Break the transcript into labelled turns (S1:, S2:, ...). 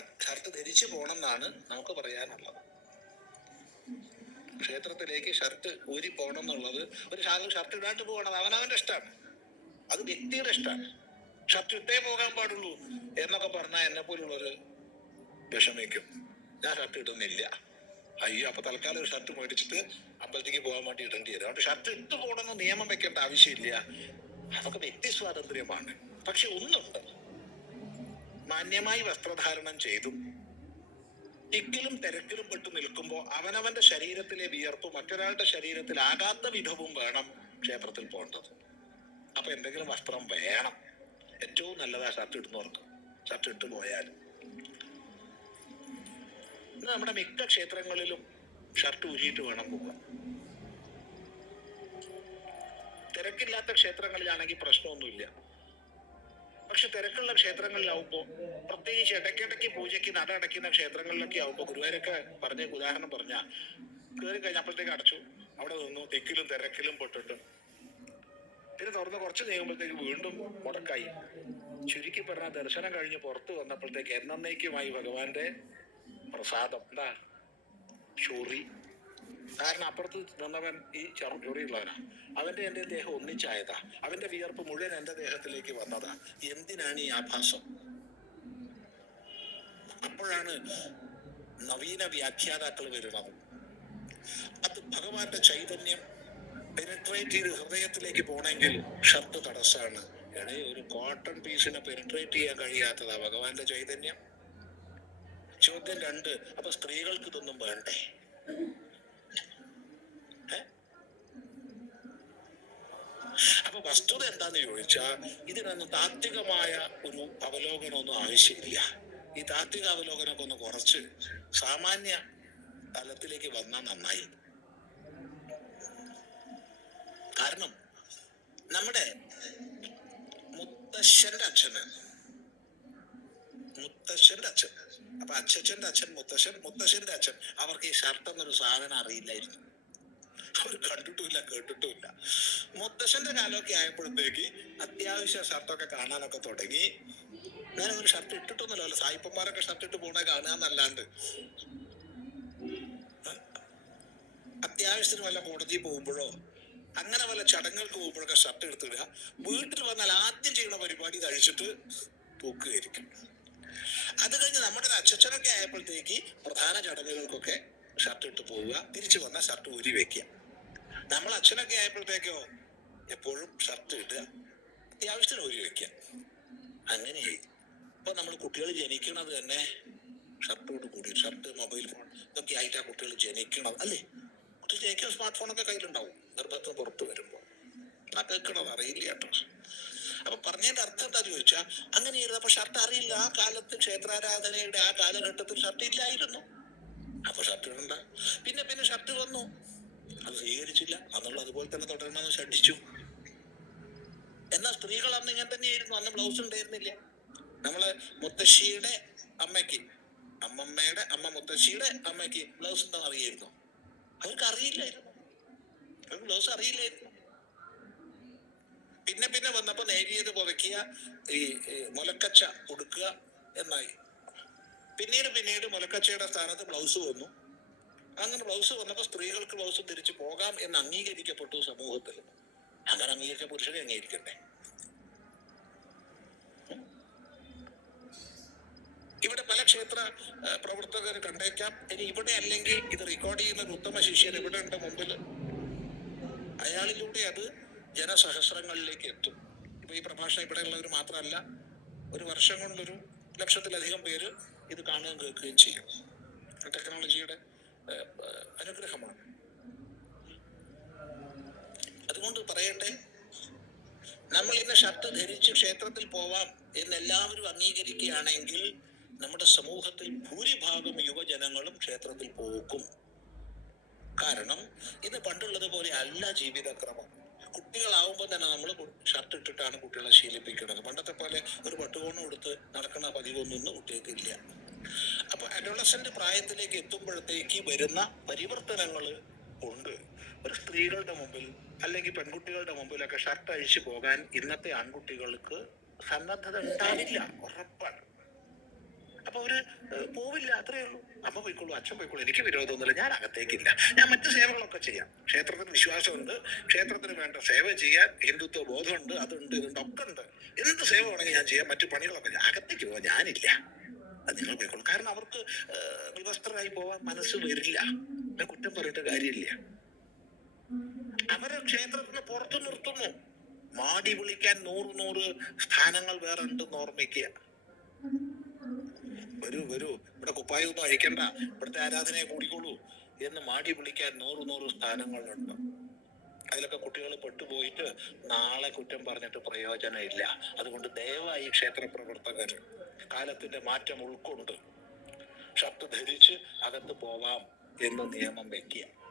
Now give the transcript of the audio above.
S1: Shirt ധരിച്ചു പോണെന്നാണ് നമുക്ക് പറയാനുള്ളത്. ക്ഷേത്രത്തിലേക്ക് ഷർട്ട് ഊരി പോകണം എന്നുള്ളത് ഒരു ശാഖ ഷർട്ട് ഇടാണ്ട് പോകണം അവനവന്റെ ഇഷ്ടമാണ്. അത് വ്യക്തിയുടെ ഇഷ്ടമാണ്. ഷർട്ട് ഇട്ടേ പോകാൻ പാടുള്ളൂ എന്നൊക്കെ പറഞ്ഞാൽ എന്നെ പോലുള്ളൊരു വിഷമിക്കും. ഞാൻ ഷർട്ട് ഇടുന്നില്ല. അയ്യോ അപ്പൊ തൽക്കാലം ഒരു ഷർട്ട് മേടിച്ചിട്ട് അമ്പലത്തേക്ക് പോകാൻ വേണ്ടി ഇടേണ്ടി വരും. അതുകൊണ്ട് ഷർട്ട് ഇട്ട് പോകണമെന്ന് നിയമം വെക്കേണ്ട ആവശ്യമില്ല. അതൊക്കെ വ്യക്തി സ്വാതന്ത്ര്യമാണ്. പക്ഷെ ഒന്നുണ്ട്. മാന്യമായി വസ്ത്രധാരണം ചെയ്തു. തിക്കിലും തിരക്കിലും പെട്ടു നിൽക്കുമ്പോൾ അവനവന്റെ ശരീരത്തിലെ വിയർപ്പ് മറ്റൊരാളുടെ ശരീരത്തിൽ ആകാത്ത വിധവും വേണം ക്ഷേത്രത്തിൽ പോകേണ്ടത്. അപ്പൊ എന്തെങ്കിലും വസ്ത്രം വേണം. ഏറ്റവും നല്ലതാ ഷർട്ട് ഇടുന്നവർക്ക് ഷർട്ട് ഇട്ട് പോയാൽ. നമ്മുടെ മിക്ക ക്ഷേത്രങ്ങളിലും ഷർട്ട് ഊരിയിട്ട് വേണം പോകാൻ. തിരക്കില്ലാത്ത ക്ഷേത്രങ്ങളിലാണെങ്കിൽ പ്രശ്നമൊന്നുമില്ല. പക്ഷെ തിരക്കുള്ള ക്ഷേത്രങ്ങളിലാവുമ്പോ പ്രത്യേകിച്ച് ഇടയ്ക്കിടയ്ക്ക് പൂജയ്ക്ക് നട അടയ്ക്കുന്ന ക്ഷേത്രങ്ങളിലൊക്കെ ആവുമ്പോ ഗുരുവായൂരൊക്കെ പറഞ്ഞ ഉദാഹരണം പറഞ്ഞ കയറി കഴിഞ്ഞപ്പോഴത്തേക്ക് അടച്ചു. അവിടെ നിന്നു തെക്കിലും തിരക്കിലും പൊട്ടിട്ട്. പിന്നെ തുറന്ന് കുറച്ച് നീങ്ങുമ്പോഴത്തേക്ക് വീണ്ടും മുടക്കായി. ചുരുക്കി പറഞ്ഞ ദർശനം കഴിഞ്ഞ് പുറത്തു വന്നപ്പോഴത്തേക്ക് എന്നേക്കുമായി ഭഗവാന്റെ പ്രസാദം. എന്താ? ചൊറി. കാരണം അപ്പുറത്ത് നിന്നവൻ ഈ ചെറു ചൊറിയുള്ളവനാ അവന്റെ എന്റെ ദേഹം ഒന്നിച്ചായതാ. അവന്റെ വിയർപ്പ് മുഴുവൻ എന്റെ ദേഹത്തിലേക്ക് വന്നതാ. എന്തിനാണ് ഈ ആഭാസം? അപ്പോഴാണ് നവീന വ്യാഖ്യാതാക്കൾ വരുന്നത്. അത് ഭഗവാന്റെ ചൈതന്യം പെനിട്രേറ്റ് ചെയ്ത് ഹൃദയത്തിലേക്ക് പോണെങ്കിൽ ഷർട്ട് തടസ്സാണ്. എടേ ഒരു കോട്ടൺ പീസിനെ പെനിട്രേറ്റ് ചെയ്യാൻ കഴിയാത്തതാ ഭഗവാന്റെ ചൈതന്യം. ചോദ്യം രണ്ട് അപ്പൊ സ്ത്രീകൾക്ക് ഇതൊന്നും വേണ്ടേ ഏ? അപ്പൊ വസ്തുത എന്താന്ന് ചോദിച്ചാൽ ഇതിനൊന്നും താത്വികമായ ഒരു അവലോകനമൊന്നും ആവശ്യമില്ല. ഈ താത്വിക അവലോകനമൊക്കെ ഒന്ന് കുറച്ച് സാമാന്യ തലത്തിലേക്ക് വന്നാൽ നന്നായി. കാരണം നമ്മുടെ മുത്തശ്ശന്റെ അച്ഛന് മുത്തശ്ശന്റെ അച്ഛൻ അപ്പൊ അച്ഛച്ചന്റെ അച്ഛൻ മുത്തശ്ശൻ മുത്തശ്ശന്റെ അച്ഛൻ അവർക്ക് ഈ ഷർട്ട് എന്നൊരു സാധനം അറിയില്ലായിരുന്നു. അവർ കണ്ടിട്ടുമില്ല കേട്ടിട്ടുമില്ല. മുത്തശ്ശന്റെ കാലമൊക്കെ ആയപ്പോഴത്തേക്ക് അത്യാവശ്യം ഷർട്ടൊക്കെ കാണാനൊക്കെ തുടങ്ങി. ഞാൻ ഒരു ഷർട്ട് അല്ല സായിപ്പന്മാരൊക്കെ ഷർട്ട് ഇട്ട് പോണേ കാണാന്നല്ലാണ്ട്. അത്യാവശ്യത്തിന് വല്ല കോടതിയിൽ പോകുമ്പോഴോ അങ്ങനെ വല്ല ചടങ്ങുകൾക്ക് പോകുമ്പോഴൊക്കെ ഷർട്ട് എടുത്തിടുക. വീട്ടിൽ വന്നാൽ ആദ്യം ചെയ്യുന്ന പരിപാടി ഇത് അഴിച്ചിട്ട് തൂക്കുകയായിരിക്കും അത് കഴിഞ്ഞ് നമ്മുടെ ഒരു അച്ഛനൊക്കെ ആയപ്പോഴത്തേക്ക് പ്രധാന ചടങ്ങുകൾക്കൊക്കെ ഷർട്ട് ഇട്ട് പോവുക. തിരിച്ചു വന്നാൽ ഷർട്ട് ഊരി വെക്കുക. നമ്മൾ അച്ഛനൊക്കെ ആയപ്പോഴത്തേക്കോ എപ്പോഴും ഷർട്ട് ഇടുക. അത്യാവശ്യത്തിന് ഒരു വയ്ക്കുക അങ്ങനെ ഇപ്പൊ നമ്മൾ കുട്ടികൾ ജനിക്കണത് തന്നെ ഷർട്ടോട് കൂടി ഷർട്ട് മൊബൈൽ ഫോൺ ഇതൊക്കെ ആയിട്ടാ കുട്ടികൾ ജനിക്കണം അല്ലേ? കുട്ടികൾ ജനിക്കുന്ന സ്മാർട്ട് ഫോണൊക്കെ കയ്യിലുണ്ടാവും. നിർബന്ധം പുറത്ത് വരുമ്പോ. ആ കേൾക്കണത് അറിയില്ല കേട്ടോ. അപ്പൊ പറഞ്ഞതിന്റെ അർത്ഥം എന്താ ചോദിച്ചാ അങ്ങനെയായിരുന്നു അപ്പൊ ഷർട്ട് അറിയില്ല. ആ കാലത്ത് ക്ഷേത്രാരാധനയുടെ ആ കാലഘട്ടത്തിൽ ഷർട്ട് ഇല്ലായിരുന്നു. അപ്പൊ ഷർട്ട് ഇടണ്ട. പിന്നെ പിന്നെ ഷർട്ട് വന്നു. അത് സ്വീകരിച്ചില്ല. അന്നുള്ള അതുപോലെ തന്നെ തുടരണമെന്ന് ഷഡിച്ചു എന്നാൽ സ്ത്രീകൾ അന്ന് ഇങ്ങനെ തന്നെയായിരുന്നു. അന്ന് ബ്ലൗസ് ഉണ്ടായിരുന്നില്ല. നമ്മൾ മുത്തശ്ശിയുടെ അമ്മയ്ക്ക് അമ്മമ്മയുടെ അമ്മ മുത്തശ്ശിയുടെ അമ്മയ്ക്ക് ബ്ലൗസ് എന്താ അറിയായിരുന്നു. അവർക്ക് അറിയില്ലായിരുന്നു. അവർക്ക് ബ്ലൗസ് അറിയില്ലായിരുന്നു. പിന്നെ പിന്നെ വന്നപ്പോ നേരിയത് പുതയ്ക്കുക ഈ ഈ മുലക്കച്ച കൊടുക്കുക എന്നായി. പിന്നീട് പിന്നീട് മുലക്കച്ചയുടെ സ്ഥാനത്ത് ബ്ലൗസ് വന്നു. അങ്ങനെ ബ്ലൗസ് വന്നപ്പോൾ സ്ത്രീകൾക്ക് ബ്ലൗസ് തിരിച്ചു പോകാം എന്ന് അംഗീകരിക്കപ്പെട്ടു സമൂഹത്തിൽ. അങ്ങനെ അംഗീകരിച്ച പുരുഷനെ അംഗീകരിക്കണ്ടേ ഇവിടെ പല ക്ഷേത്ര പ്രവർത്തകർ കണ്ടേക്കാം. ഇനി ഇവിടെ അല്ലെങ്കിൽ ഇത് റെക്കോർഡ് ചെയ്യുന്ന ഒരു ഉത്തമ ശിഷ്യൻ ഇവിടെ ഉണ്ട് മുമ്പിൽ. അയാളിലൂടെ അത് ജനസഹസ്രങ്ങളിലേക്ക് എത്തും. ഇപ്പൊ ഈ പ്രഭാഷണം ഇവിടെ ഉള്ളവർ മാത്രമല്ല ഒരു വർഷം കൊണ്ടൊരു ലക്ഷത്തിലധികം പേര് ഇത് കാണുകയും കേൾക്കുകയും ചെയ്യും. ടെക്നോളജിയുടെ അനുഗ്രഹമാണ്. പറയട്ടെ നമ്മൾ ഇന്ന് ഷർട്ട് ധരിച്ച് ക്ഷേത്രത്തിൽ പോവാം എന്ന് എല്ലാവരും അംഗീകരിക്കുകയാണെങ്കിൽ നമ്മുടെ സമൂഹത്തിൽ ഭൂരിഭാഗം യുവജനങ്ങളും ക്ഷേത്രത്തിൽ പോകും. കാരണം ഇത് പണ്ടുള്ളത് പോലെ അല്ല ജീവിതക്രമം. കുട്ടികളാവുമ്പോൾ തന്നെ നമ്മൾ ഷർട്ട് ഇട്ടിട്ടാണ് കുട്ടികളെ ശീലിപ്പിക്കുന്നത്. പണ്ടത്തെ പോലെ ഒരു പട്ടുകോണം എടുത്ത് നടക്കുന്ന പതിവൊന്നും കുട്ടികൾക്ക് ഇല്ല. അപ്പൊ അഡോളസന്റ് പ്രായത്തിലേക്ക് എത്തുമ്പോഴത്തേക്ക് വരുന്ന പരിവർത്തനങ്ങൾ ഉണ്ട്. ഒരു സ്ത്രീകളുടെ മുമ്പിൽ അല്ലെങ്കിൽ പെൺകുട്ടികളുടെ മുമ്പിലൊക്കെ ഷർട്ട് അഴിച്ചു പോകാൻ ഇന്നത്തെ ആൺകുട്ടികൾക്ക് സന്നദ്ധത ഉണ്ടാവില്ല ഉറപ്പാണ്. അപ്പൊ അവർ പോവില്ല അത്രേ ഉള്ളൂ. അമ്മ പോയിക്കോളൂ അച്ഛൻ പോയിക്കോളൂ എനിക്ക് വിരോധമൊന്നുമില്ല ഞാൻ അകത്തേക്കില്ല. ഞാൻ മറ്റു സേവകളൊക്കെ ചെയ്യാം. ക്ഷേത്രത്തിന് വിശ്വാസമുണ്ട് ക്ഷേത്രത്തിന് വേണ്ട സേവ ചെയ്യാൻ ഹിന്ദുത്വ ബോധമുണ്ട് അതുണ്ട് ഇതുണ്ട് ഒക്കെ ഉണ്ട് എന്ത് സേവ വേണമെങ്കിൽ ഞാൻ ചെയ്യാം മറ്റു പണികളൊക്കെ. അകത്തേക്ക് പോവാൻ ഞാനില്ല. അത് നിങ്ങൾ പോയിക്കോളൂ. കാരണം അവർക്ക് വിവസ്ത്രരായി പോവാൻ മനസ്സ് വരില്ല. കുറ്റം പറഞ്ഞിട്ട് കാര്യമില്ല. അവരെ ക്ഷേത്രത്തിന് പുറത്തു നിർത്തുന്നു. മാടി വിളിക്കാൻ നൂറ് നൂറ് സ്ഥാനങ്ങൾ വേറെ ഉണ്ടെന്ന് ഓർമ്മിക്കുക. വരൂ വരൂ. ഇവിടെ കുപ്പായൊന്നും അഴിക്കണ്ട. ഇവിടുത്തെ ആരാധനയെ കൂടിക്കോളൂ എന്ന് മാടി വിളിക്കാൻ നൂറ് നൂറ് സ്ഥാനങ്ങളുണ്ട്. അതിലൊക്കെ കുട്ടികൾ പെട്ടുപോയിട്ട് നാളെ കുറ്റം പറഞ്ഞിട്ട് പ്രയോജനമില്ല. അതുകൊണ്ട് ദയവായി ക്ഷേത്ര പ്രവർത്തകർ കാലത്തിന്റെ മാറ്റം ഉൾക്കൊണ്ട് ഷർട്ട് ധരിച്ച് അകത്ത് പോവാം എന്ന് നിയമം വെക്കുക.